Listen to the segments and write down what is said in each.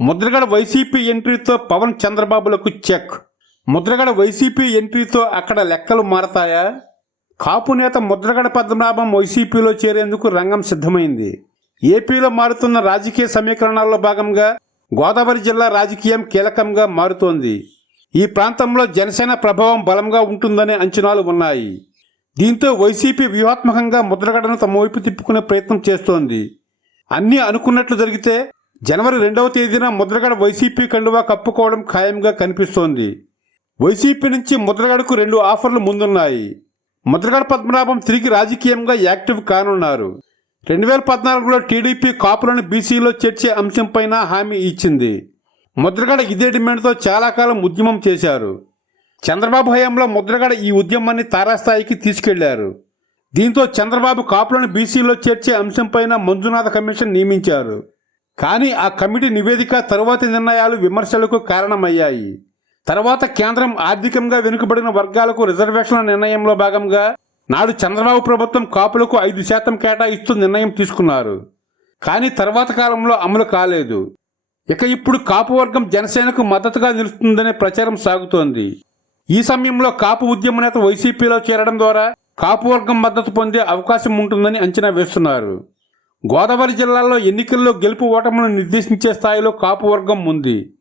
Mudragada YCP ఎంట్రీతో పవన్ చంద్రబాబులకు check. Mudragada YCP ఎంట్రీతో అక్కడ లెక్కలు మారతాయా? కాపు నేత ముద్రగడ పద్మనాభం వైసీపీలో చేరేందుకు రంగం సిద్ధమైంది. ఏపీలో మారుతున్న రాజకీయ సమీకరణాల్లో భాగంగా గోదావరి జిల్లా రాజకీయం కీలకంగా మారుతోంది. ఈ ప్రాంతంలో జనసేన ప్రభావం బలంగా ఉంటుందనే అంచనాలు ఉన్నాయి. దీంతో వైసీపీ వ్యూహాత్మకంగా ముద్రగడను తమ వైపు తిప్పుకునే ప్రయత్నం చేస్తోంది. అన్నీ అనుకున్నట్లు జరిగితే జనవరి రెండవ తేదీన ముద్రగడ వైసీపీ కండువా కప్పుకోవడం ఖాయంగా కనిపిస్తోంది. వైసీపీ నుంచి ముద్రగడకు రెండు ఆఫర్లు ముందున్నాయి. ముద్రగడ పద్మనాభం తిరిగి రాజకీయంగా యాక్టివ్ కానున్నారు. రెండు వేల పద్నాలుగులో టీడీపీ కాపులను బీసీలో చేర్చే అంశంపైన హామీ ఇచ్చింది. ముద్రగడ ఇదే డిమాండ్తో చాలా కాలం ఉద్యమం చేశారు. చంద్రబాబు హయాంలో ముద్రగడ ఈ ఉద్యమాన్ని తారాస్థాయికి తీసుకెళ్ళారు. దీంతో చంద్రబాబు కాపులను బీసీలో చేర్చే అంశంపైన మంజునాథ కమిషన్ నియమించారు. కానీ ఆ కమిటీ నివేదిక తరువాతి నిర్ణయాలు విమర్శలకు కారణమయ్యాయి. తర్వాత కేంద్రం ఆర్థికంగా వెనుకబడిన వర్గాలకు రిజర్వేషన్ల నిర్ణయంలో భాగంగా నాడు చంద్రబాబు ప్రభుత్వం కాపులకు ఐదు శాతం కేటాయిస్తూ నిర్ణయం తీసుకున్నారు. కానీ తర్వాత కాలంలో అమలు కాలేదు. ఇక ఇప్పుడు కాపు వర్గం జనసేనకు మద్దతుగా నిలుస్తుందనే ప్రచారం సాగుతోంది. ఈ సమయంలో కాపు ఉద్యమ నేత వైసీపీలో చేరడం ద్వారా కాపు వర్గం మద్దతు పొందే అవకాశం ఉంటుందని అంచనా వేస్తున్నారు. గోదావరి జిల్లాలో ఎన్నికల్లో గెలుపు ఓటములను నిర్దేశించే స్థాయిలో కాపు వర్గం ఉంది.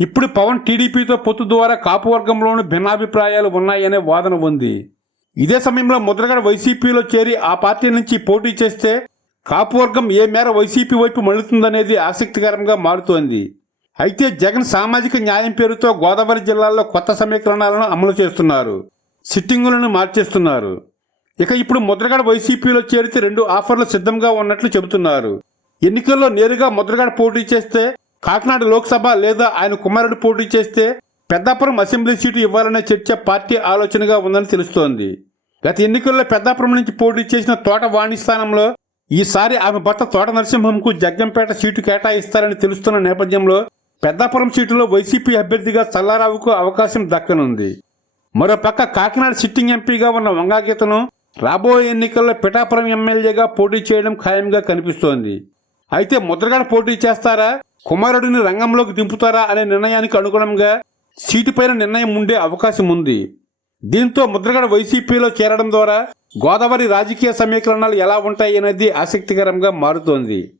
ఇప్పుడు పవన్ టీడీపీతో పొత్తు ద్వారా కాపు వర్గంలోనూ భిన్నాభిప్రాయాలు ఉన్నాయనే వాదన ఉంది. ఇదే సమయంలో ముద్రగడ వైసీపీలో చేరి ఆ పార్టీ నుంచి పోటీ చేస్తే కాపు వర్గం ఏ మేర వైసీపీ వైపు మళ్ళుతుందనేది ఆసక్తికరంగా మారుతోంది. అయితే జగన్ సామాజిక న్యాయం పేరుతో గోదావరి జిల్లాలో కొత్త సమీకరణాలను అమలు చేస్తున్నారు. సిట్టింగులను మార్చేస్తున్నారు. ఇక ఇప్పుడు ముద్రగడ వైసీపీలో చేరితే రెండు ఆఫర్లు సిద్ధంగా ఉన్నట్లు చెబుతున్నారు. ఎన్నికల్లో నేరుగా ముద్రగడ పోటీ చేస్తే కాకినాడ లోక్సభ లేదా ఆయన కుమారుడు పోటీ చేస్తే పెద్దాపురం అసెంబ్లీ సీటు ఇవ్వాలనే చర్చ పార్టీ ఆలోచనగా ఉందని తెలుస్తోంది. గత ఎన్నికల్లో పెద్దాపురం నుంచి పోటీ చేసిన తోట వాణి స్థానంలో ఈసారి ఆమె భర్త తోట నరసింహంకు జగ్గంపేట సీటు కేటాయిస్తారని తెలుస్తున్న నేపథ్యంలో పెద్దాపురం సీటులో వైసీపీ అభ్యర్థిగా చల్లారావుకు అవకాశం దక్కనుంది. మరోపక్క కాకినాడ సిట్టింగ్ ఎంపీగా ఉన్న వంగాగీతను రాబోయే ఎన్నికల్లో పిఠాపురం ఎమ్మెల్యేగా పోటీ చేయడం ఖాయంగా కనిపిస్తోంది. అయితే ముద్రగడ పోటీ చేస్తారా? కుమారుడిని రంగంలోకి దింపుతారా అనే నిర్ణయానికి అనుగుణంగా సీటుపైన నిర్ణయం ఉండే అవకాశం ఉంది. దీంతో ముద్రగడ వైసీపీలో చేరడం ద్వారా గోదావరి రాజకీయ సమీకరణాలు ఎలా ఉంటాయి అనేది ఆసక్తికరంగా మారుతోంది.